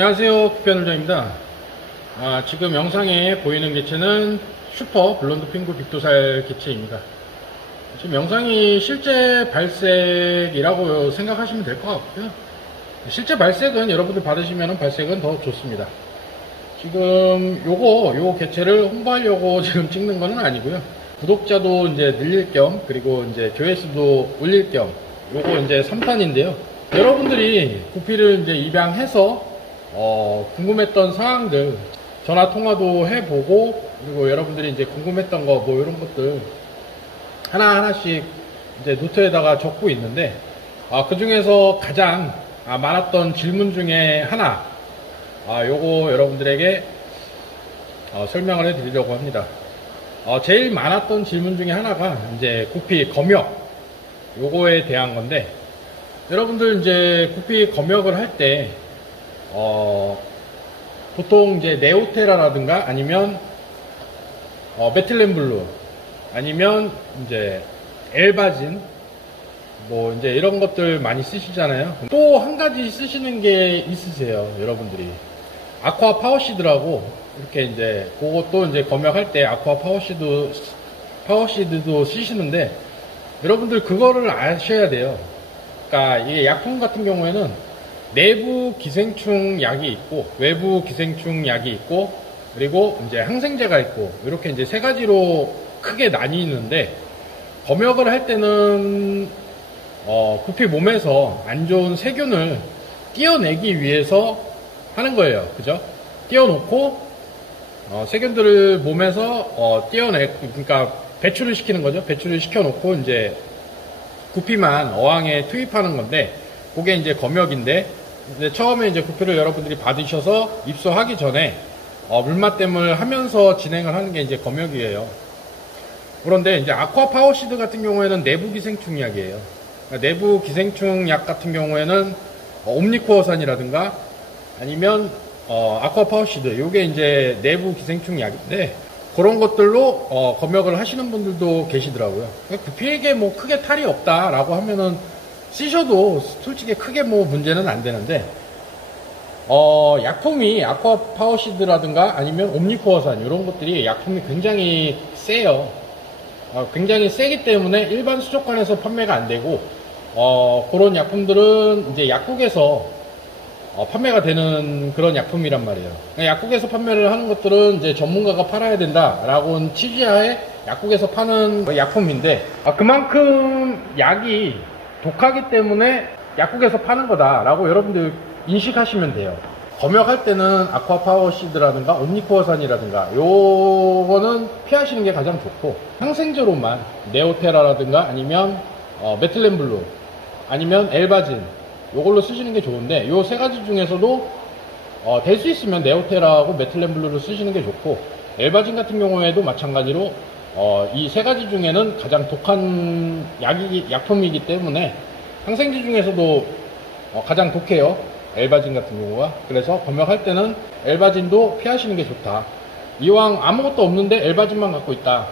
안녕하세요, 국변울장입니다. 지금 영상에 보이는 개체는 슈퍼 블론드 핑구 빅도살 개체입니다. 지금 영상이 실제 발색이라고 생각하시면 될 것 같고요. 실제 발색은 여러분들 받으시면 발색은 더 좋습니다. 지금 요 개체를 홍보하려고 지금 찍는 거는 아니고요. 구독자도 이제 늘릴 겸, 그리고 이제 조회수도 올릴 겸, 요거 이제 3탄인데요. 여러분들이 구피를 이제 입양해서 궁금했던 사항들 전화 통화도 해보고, 그리고 여러분들이 이제 궁금했던 거 뭐 이런 것들 하나하나씩 이제 노트에다가 적고 있는데, 그 중에서 가장 많았던 질문 중에 하나, 요거 여러분들에게 설명을 해 드리려고 합니다. 제일 많았던 질문 중에 하나가 이제 구피 검역, 요거에 대한 건데, 여러분들 이제 구피 검역을 할 때 보통 이제 네오테라라든가 아니면 메틸렌블루 아니면 이제 엘바진 뭐 이제 이런 것들 많이 쓰시잖아요. 또 한 가지 쓰시는 게 있으세요, 여러분들이. 아쿠아 파워시드라고, 이렇게 이제 그것도 이제 검역할 때 아쿠아 파워시드도 쓰시는데, 여러분들 그거를 아셔야 돼요. 그러니까 이게 약품 같은 경우에는 내부 기생충 약이 있고 외부 기생충 약이 있고, 그리고 이제 항생제가 있고, 이렇게 이제 세 가지로 크게 나뉘는데, 검역을 할 때는 구피 몸에서 안 좋은 세균을 띄어내기 위해서 하는 거예요. 그죠? 띄어놓고 세균들을 몸에서 그러니까 배출을 시키는 거죠. 배출을 시켜놓고 이제 구피만 어항에 투입하는 건데, 그게 이제 검역인데, 처음에 이제 구피를 여러분들이 받으셔서 입소하기 전에 물맛댐을 하면서 진행을 하는 게 이제 검역이에요. 그런데 이제 아쿠아 파워시드 같은 경우에는 내부 기생충 약이에요. 그러니까 내부 기생충 약 같은 경우에는 옴니코어산이라든가 아니면 아쿠아 파워시드, 요게 이제 내부 기생충 약인데, 그런 것들로 검역을 하시는 분들도 계시더라고요. 구피에게 뭐 크게 탈이 없다라고 하면은 쓰셔도 솔직히 크게 뭐 문제는 안 되는데, 약품이 아쿠아 파워시드라든가 아니면 옴니코어산, 이런 것들이 약품이 굉장히 세요. 굉장히 세기 때문에 일반 수족관에서 판매가 안 되고, 그런 약품들은 이제 약국에서 판매가 되는 그런 약품이란 말이에요. 약국에서 판매를 하는 것들은 이제 전문가가 팔아야 된다라고 취지하에 약국에서 파는 약품인데, 그만큼 약이 독하기 때문에 약국에서 파는 거다라고 여러분들 인식하시면 돼요. 검역할 때는 아쿠아 파워시드라든가 옴니코어산이라든가 요거는 피하시는 게 가장 좋고, 항생제로만 네오테라라든가 아니면 메틸렌블루 아니면 엘바진, 요걸로 쓰시는 게 좋은데, 요 세 가지 중에서도 될 수 있으면 네오테라하고 메틸렌블루를 쓰시는 게 좋고, 엘바진 같은 경우에도 마찬가지로 이 세 가지 중에는 가장 독한 약품이기 때문에 항생제 중에서도 가장 독해요, 엘바진 같은 경우가. 그래서 검역할 때는 엘바진도 피하시는 게 좋다. 이왕 아무것도 없는데 엘바진만 갖고 있다,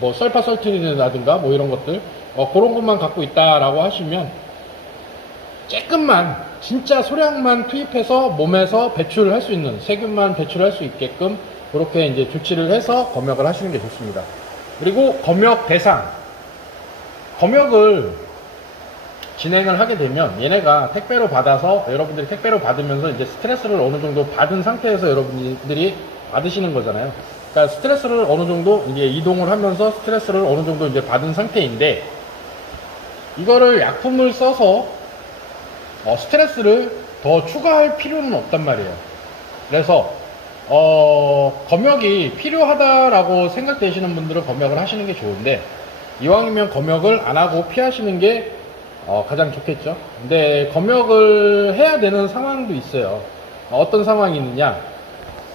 뭐 설파설트린이라든가 뭐 이런 것들, 그런 것만 갖고 있다라고 하시면 조금만, 진짜 소량만 투입해서 몸에서 배출할 수 있는, 세균만 배출할 수 있게끔 그렇게 이제 조치를 해서 검역을 하시는 게 좋습니다. 그리고 검역 대상, 검역을 진행을 하게 되면 얘네가 택배로 받아서, 여러분들이 택배로 받으면서 이제 스트레스를 어느 정도 받은 상태에서 여러분들이 받으시는 거잖아요. 그러니까 스트레스를 어느 정도 이제 이동을 하면서 스트레스를 어느 정도 이제 받은 상태인데, 이거를 약품을 써서 스트레스를 더 추가할 필요는 없단 말이에요. 그래서 검역이 필요하다라고 생각되시는 분들은 검역을 하시는 게 좋은데, 이왕이면 검역을 안 하고 피하시는 게 가장 좋겠죠. 근데 검역을 해야 되는 상황도 있어요. 어떤 상황이 있느냐,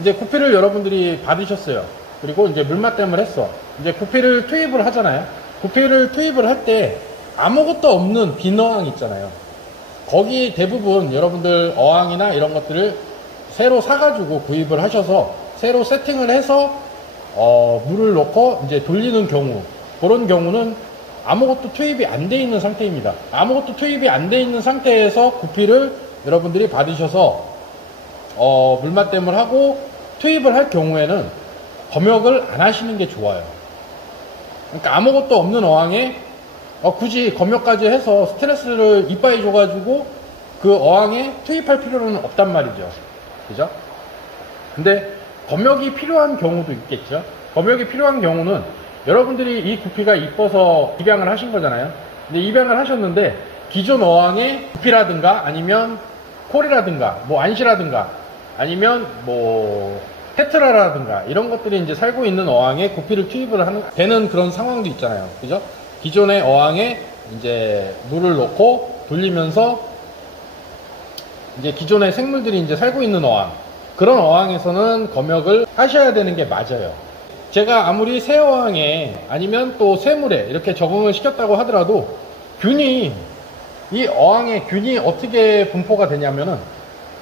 이제 구피를 여러분들이 받으셨어요. 그리고 이제 물맛댐을 했어. 이제 구피를 투입을 하잖아요. 구피를 투입을 할 때 아무것도 없는 빈 어항 있잖아요. 거기 대부분 여러분들 어항이나 이런 것들을 새로 사가지고 구입을 하셔서 새로 세팅을 해서 물을 넣고 이제 돌리는 경우, 그런 경우는 아무것도 투입이 안 돼 있는 상태입니다. 아무것도 투입이 안 돼 있는 상태에서 구피를 여러분들이 받으셔서 물맛댐을 하고 투입을 할 경우에는 검역을 안 하시는 게 좋아요. 그러니까 아무것도 없는 어항에 굳이 검역까지 해서 스트레스를 이빠이 줘가지고 그 어항에 투입할 필요는 없단 말이죠. 그죠? 근데 검역이 필요한 경우도 있겠죠. 검역이 필요한 경우는 여러분들이 이 구피가 이뻐서 입양을 하신 거잖아요. 근데 입양을 하셨는데 기존 어항에 구피라든가 아니면 콜이라든가 뭐 안시라든가 아니면 뭐 테트라라든가 이런 것들이 이제 살고 있는 어항에 구피를 투입을 되는 그런 상황도 있잖아요. 그죠? 기존의 어항에 이제 물을 넣고 돌리면서 이제 기존의 생물들이 이제 살고 있는 어항, 그런 어항에서는 검역을 하셔야 되는 게 맞아요. 제가 아무리 새 어항에 아니면 또 새물에 이렇게 적응을 시켰다고 하더라도 이 어항에 균이 어떻게 분포가 되냐면은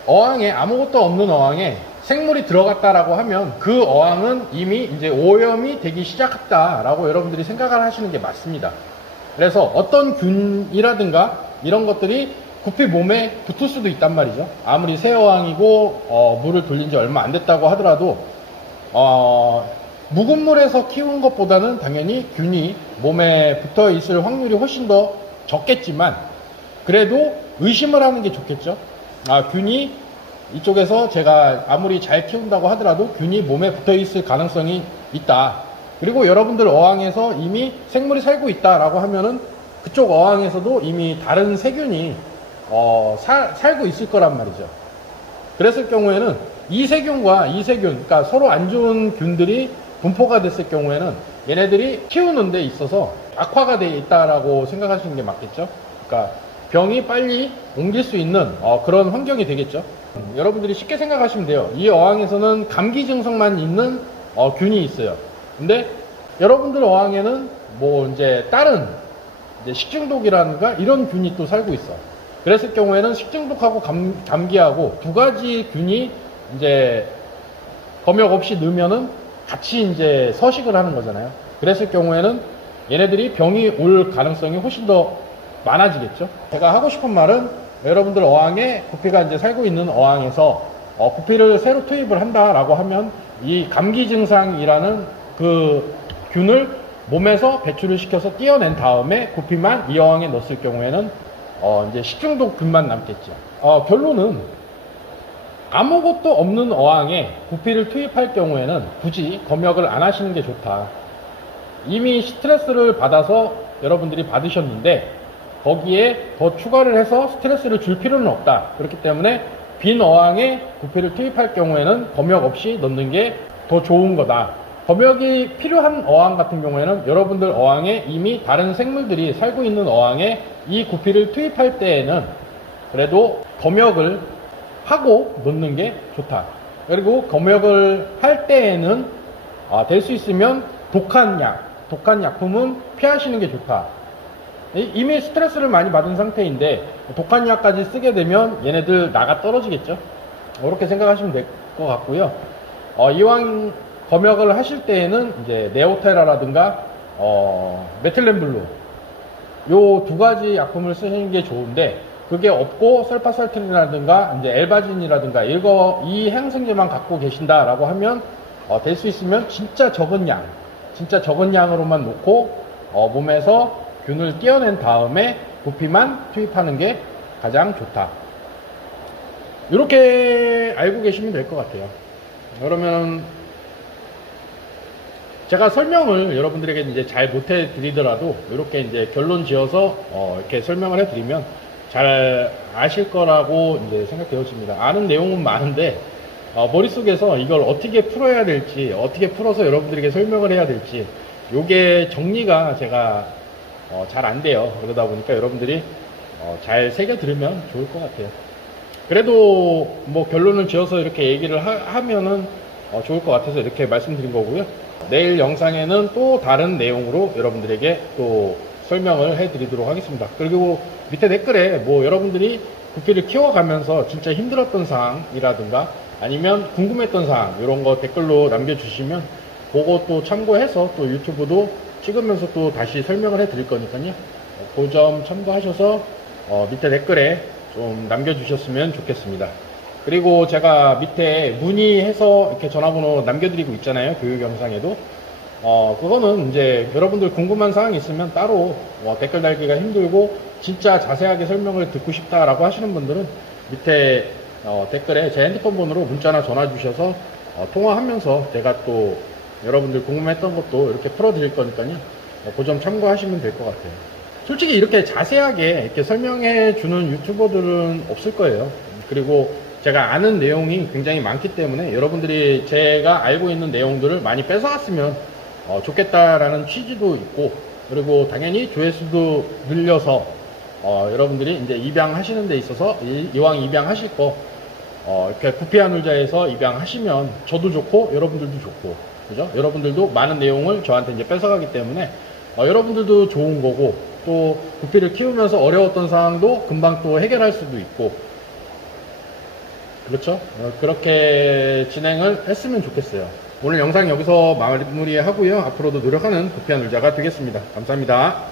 어항에 아무것도 없는 어항에 생물이 들어갔다라고 하면 그 어항은 이미 이제 오염이 되기 시작했다라고 여러분들이 생각을 하시는 게 맞습니다. 그래서 어떤 균이라든가 이런 것들이 구피 몸에 붙을 수도 있단 말이죠. 아무리 새 어항이고 물을 돌린 지 얼마 안 됐다고 하더라도 묵은 물에서 키운 것보다는 당연히 균이 몸에 붙어 있을 확률이 훨씬 더 적겠지만 그래도 의심을 하는 게 좋겠죠. 균이 이쪽에서 제가 아무리 잘 키운다고 하더라도 균이 몸에 붙어 있을 가능성이 있다. 그리고 여러분들 어항에서 이미 생물이 살고 있다라고 하면은 그쪽 어항에서도 이미 다른 세균이 살고 있을 거란 말이죠. 그랬을 경우에는 이 세균과 이 세균, 그러니까 서로 안 좋은 균들이 분포가 됐을 경우에는 얘네들이 키우는 데 있어서 악화가 되어 있다라고 생각하시는 게 맞겠죠. 그러니까 병이 빨리 옮길 수 있는 그런 환경이 되겠죠. 여러분들이 쉽게 생각하시면 돼요. 이 어항에서는 감기 증상만 있는 균이 있어요. 근데 여러분들 어항에는 뭐 이제 다른 이제 식중독이라든가 이런 균이 또 살고 있어. 그랬을 경우에는 식중독하고 감기하고 두 가지 균이 이제 검역 없이 넣으면은 같이 이제 서식을 하는 거잖아요. 그랬을 경우에는 얘네들이 병이 올 가능성이 훨씬 더 많아지겠죠. 제가 하고 싶은 말은 여러분들 어항에 구피가 이제 살고 있는 어항에서 구피를 새로 투입을 한다라고 하면 이 감기 증상이라는 그 균을 몸에서 배출을 시켜서 띄어낸 다음에 구피만 이 어항에 넣었을 경우에는 이제 식중독 균만 남겠죠. 결론은 아무것도 없는 어항에 구피를 투입할 경우에는 굳이 검역을 안 하시는 게 좋다. 이미 스트레스를 받아서 여러분들이 받으셨는데 거기에 더 추가를 해서 스트레스를 줄 필요는 없다. 그렇기 때문에 빈 어항에 구피를 투입할 경우에는 검역 없이 넣는 게 더 좋은 거다. 검역이 필요한 어항 같은 경우에는 여러분들 어항에 이미 다른 생물들이 살고 있는 어항에 이 구피를 투입할 때에는 그래도 검역을 하고 넣는 게 좋다. 그리고 검역을 할 때에는 될 수 있으면 독한 약품은 피하시는 게 좋다. 이미 스트레스를 많이 받은 상태인데 독한 약까지 쓰게 되면 얘네들 나가 떨어지겠죠. 그렇게 생각하시면 될 것 같고요. 이왕 검역을 하실 때에는 이제 네오테라라든가 메틸렌블루 요 두 가지 약품을 쓰시는 게 좋은데 그게 없고 설파살틴이라든가 이제 엘바진이라든가 이 행성제만 갖고 계신다라고 하면 될 수 있으면 진짜 적은 양으로만 놓고 몸에서 균을 띄어낸 다음에 구피만 투입하는 게 가장 좋다. 이렇게 알고 계시면 될 것 같아요. 그러면 제가 설명을 여러분들에게 이제 잘 못해 드리더라도 이렇게 이제 결론 지어서 이렇게 설명을 해 드리면 잘 아실 거라고 이제 생각되어집니다. 아는 내용은 많은데 머릿속에서 이걸 어떻게 풀어야 될지, 어떻게 풀어서 여러분들에게 설명을 해야 될지 요게 정리가 제가 잘 안 돼요. 그러다 보니까 여러분들이 잘 새겨 들으면 좋을 것 같아요. 그래도 뭐 결론을 지어서 이렇게 얘기를 하면은 좋을 것 같아서 이렇게 말씀드린 거고요. 내일 영상에는 또 다른 내용으로 여러분들에게 또 설명을 해 드리도록 하겠습니다. 그리고 밑에 댓글에 뭐 여러분들이 구피를 키워가면서 진짜 힘들었던 사항이라든가 아니면 궁금했던 사항 이런 거 댓글로 남겨주시면 그거 또 참고해서 또 유튜브도 찍으면서 또 다시 설명을 해 드릴 거니까요. 그 점 참고하셔서 밑에 댓글에 좀 남겨주셨으면 좋겠습니다. 그리고 제가 밑에 문의해서 이렇게 전화번호 남겨드리고 있잖아요. 교육 영상에도. 그거는 이제 여러분들 궁금한 사항이 있으면 따로 댓글 달기가 힘들고 진짜 자세하게 설명을 듣고 싶다라고 하시는 분들은 밑에 댓글에 제 핸드폰 번호로 문자나 전화 주셔서 통화하면서 제가 또 여러분들 궁금했던 것도 이렇게 풀어드릴 거니까요. 그 점 참고하시면 될 것 같아요. 솔직히 이렇게 자세하게 이렇게 설명해 주는 유튜버들은 없을 거예요. 그리고 제가 아는 내용이 굉장히 많기 때문에 여러분들이 제가 알고 있는 내용들을 많이 뺏어왔으면 좋겠다라는 취지도 있고, 그리고 당연히 조회수도 늘려서 여러분들이 이제 입양하시는 데 있어서 이왕 입양하실 거 이렇게 구피한 울자에서 입양하시면 저도 좋고 여러분들도 좋고, 그죠? 여러분들도 많은 내용을 저한테 이제 뺏어가기 때문에 여러분들도 좋은 거고, 또 구피를 키우면서 어려웠던 상황도 금방 또 해결할 수도 있고, 그렇죠? 그렇게 진행을 했으면 좋겠어요. 오늘 영상 여기서 마무리하고요. 앞으로도 노력하는 구피한 울자가 되겠습니다. 감사합니다.